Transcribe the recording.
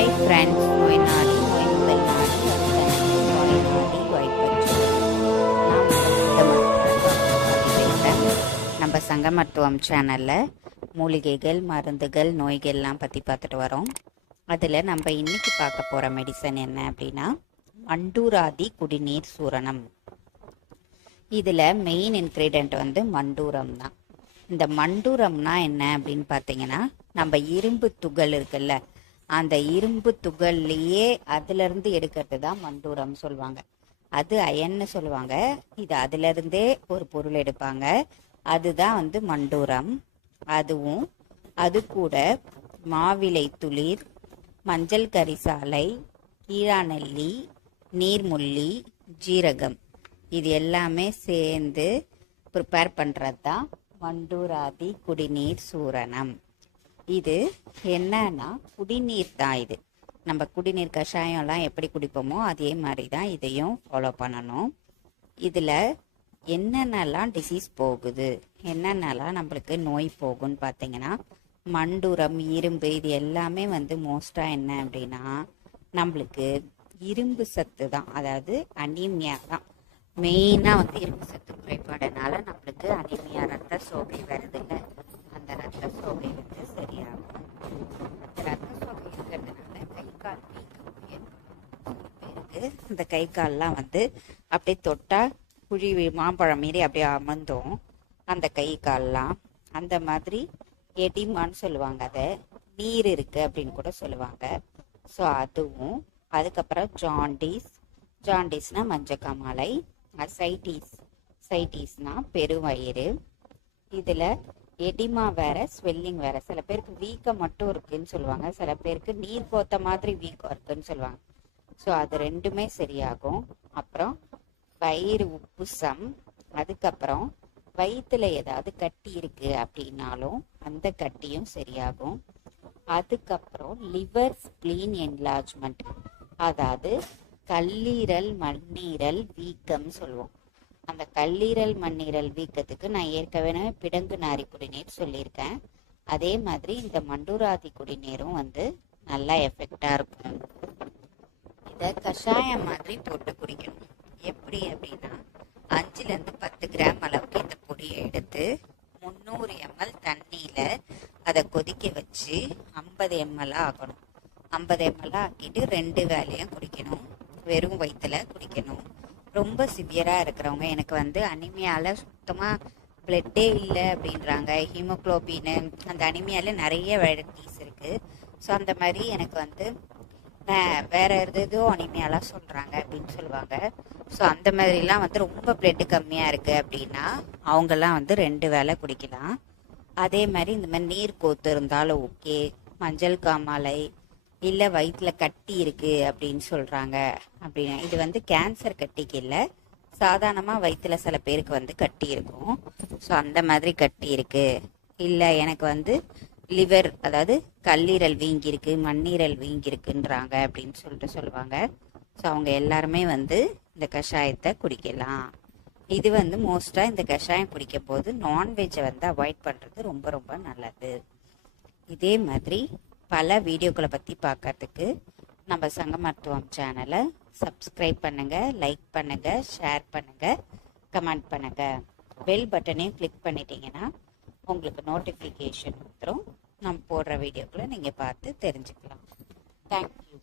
Hi friends நோய் நாடி நோய் முதல் நாடி நோய் நாடி வாய்ப்பற்று நான் நம்ம சங்க மருத்துவம் சேனலில் மூலிகைகள் மருந்துகள் நோய்கள்லாம் பற்றி பார்த்துட்டு வரோம். அதில் நம்ம இன்னைக்கு பார்க்க போகிற மெடிசன் என்ன அப்படின்னா மண்டூராதி குடிநீர் சூரணம். இதில் மெயின் இன்க்ரீடியன்ட் வந்து மண்டூரம் தான். இந்த மண்டூரம்னா என்ன அப்படின்னு பார்த்தீங்கன்னா நம்ம இரும்பு துகள் இருக்குல்ல அந்த இரும்பு துகள்லையே அதுலேருந்து எடுக்கிறது தான் மண்டூரம் சொல்லுவாங்க. அது அயன்னு சொல்லுவாங்க. இது அதுலேருந்தே ஒரு பொருள் எடுப்பாங்க. அதுதான் வந்து மண்டூரம் அதுவும் அது கூட மாவிலை துளிர் மஞ்சள் கரிசாலை கீழாநெல்லி நீர்முள்ளி ஜீரகம். இது எல்லாமே சேர்ந்து ப்ரிப்பேர் பண்ணுறது தான் மண்டூராதி குடிநீர் சூரணம். இது என்னன்னா குடிநீர் தான் இது. நம்ம குடிநீர் கஷாயம்லாம் எப்படி குடிப்போமோ அதே மாதிரி தான் இதையும் ஃபாலோ பண்ணணும். இதில் என்னென்னலாம் டிசீஸ் போகுது? என்னென்னலாம் நம்மளுக்கு நோய் போகும்னு பார்த்தீங்கன்னா மண்டூரம் இரும்பு இது எல்லாமே வந்து மோஸ்ட்டாக என்ன அப்படின்னா நம்மளுக்கு இரும்பு சத்து தான். அதாவது அனீமியா தான். மெயினாக வந்து இரும்பு சத்து குறைபாடுனால நம்மளுக்கு அனீமியா ரத்த சோகை வருதுங்க அந்த ரத்த சோகை வந்து சரியாகும் அந்த ரத்த சோகை இருக்கிறதுனால கை கால் வீக்கம் ஏற்படும். இந்த கை கால்லாம் வந்து அப்படியே தொட்டா குழி மாம்பழம் மாரி அப்படியே அமர்ந்தும் அந்த கை கால்லாம் அந்த மாதிரி எடிமான்னு சொல்லுவாங்க அதை. நீர் இருக்கு அப்படின்னு கூட சொல்லுவாங்க. ஸோ அதுவும் அதுக்கப்புறம் ஜாண்டிஸ் ஜாண்டிஸ்னா மஞ்சக்காமாலை. சைட்டிஸ். சைட்டிஸ்னா பெருவயிறு. இதில் எடிமா வேற ஸ்வெல்லிங் வேற. சில பேருக்கு வீக்கம் மட்டும் இருக்குன்னு சொல்லுவாங்க. சில பேருக்கு நீர் கோத்த மாதிரி வீக்கம் இருக்குன்னு சொல்லுவாங்க. ஸோ அது ரெண்டுமே சரியாகும். அப்புறம் வயிறு உப்புசம் அதுக்கப்புறம் வயிற்றுல ஏதாவது கட்டி இருக்கு அப்படின்னாலும் அந்த கட்டியும் சரியாகும். அதுக்கப்புறம் லிவர் ஸ்பிளீன் என்லார்ஜ்மெண்ட் அதாவது கல்லீரல் மண்ணீரல் வீக்கம் சொல்லுவோம். அந்த கல்லீரல் மண்ணீரல் வீக்கத்துக்கு நான் ஏற்கனவே பிடங்கு நாரி குடிநீர் சொல்லியிருக்கேன். அதே மாதிரி இந்த மண்டூராதி குடிநீரும் வந்து நல்லா எஃபெக்டாக இருக்கும். இதை கஷாயம் மாதிரி போட்டு குடிக்கணும். எப்படி அப்படின்னா அஞ்சுலேருந்து பத்து கிராம் அளவுக்கு இந்த பொடியை எடுத்து முந்நூறு எம்எல் தண்ணியில் அதை கொதிக்க வச்சு ஐம்பது எம்எல் ஆகணும். ஐம்பது எம்எல் ஆக்கிட்டு ரெண்டு வேலையும் குடிக்கணும். வெறும் வயிற்றுல குடிக்கணும். ரொம்ப சிவியராக இருக்கிறவங்க எனக்கு வந்து அனிமையால் சுத்தமாக பிளட்டே இல்லை அப்படின்றாங்க. ஹீமோக்ளோபின்னு அந்த அனிமியால நிறைய வெரைட்டிஸ் இருக்குது ஸோ அந்த மாதிரி எனக்கு வந்து வேற எதுவும் அனிமியாலாம் சொல்கிறாங்க அப்படின்னு சொல்லுவாங்க. ஸோ அந்த மாதிரிலாம் வந்து ரொம்ப பிளட்டு கம்மியாக இருக்குது அப்படின்னா அவங்கெல்லாம் வந்து ரெண்டு வேலை குடிக்கலாம். அதே மாதிரி இந்த மாதிரி நீர் கோத்து இருந்தாலும் ஓகே மஞ்சள் காமாலை இல்லை வயிற்றுல கட்டி இருக்கு அப்படின்னு சொல்கிறாங்க அப்படின்னா இது வந்து கேன்சர் கட்டிக்கு இல்லை. சாதாரணமாக வயிற்றுல சில பேருக்கு வந்து கட்டி இருக்கும். ஸோ அந்த மாதிரி கட்டி இருக்கு. இல்லை எனக்கு வந்து லிவர் அதாவது கல்லீரல் வீங்கியிருக்கு மண்ணீரல் வீங்கியிருக்குன்றாங்க அப்படின்னு சொல்லிட்டு சொல்லுவாங்க. ஸோ அவங்க எல்லாருமே வந்து இந்த கஷாயத்தை குடிக்கலாம். இது வந்து மோஸ்ட்டாக இந்த கஷாயம் குடிக்கும் போது நான்வெஜ்ஜை வந்து அவாய்ட் பண்ணுறது ரொம்ப ரொம்ப நல்லது. இதே மாதிரி பல வீடியோக்களை பற்றி பார்க்கறதுக்கு நம்ம சங்க மருத்துவம் சேனலை சப்ஸ்கிரைப் பண்ணுங்கள் லைக் பண்ணுங்கள் ஷேர் பண்ணுங்கள் கமெண்ட் பண்ணுங்கள் பெல் பட்டனையும் கிளிக் பண்ணிட்டீங்கன்னா உங்களுக்கு நோட்டிஃபிகேஷன் வந்துடும் நம்ம போடுற வீடியோக்களை நீங்கள் பார்த்து தெரிஞ்சுக்கலாம். தேங்க்யூ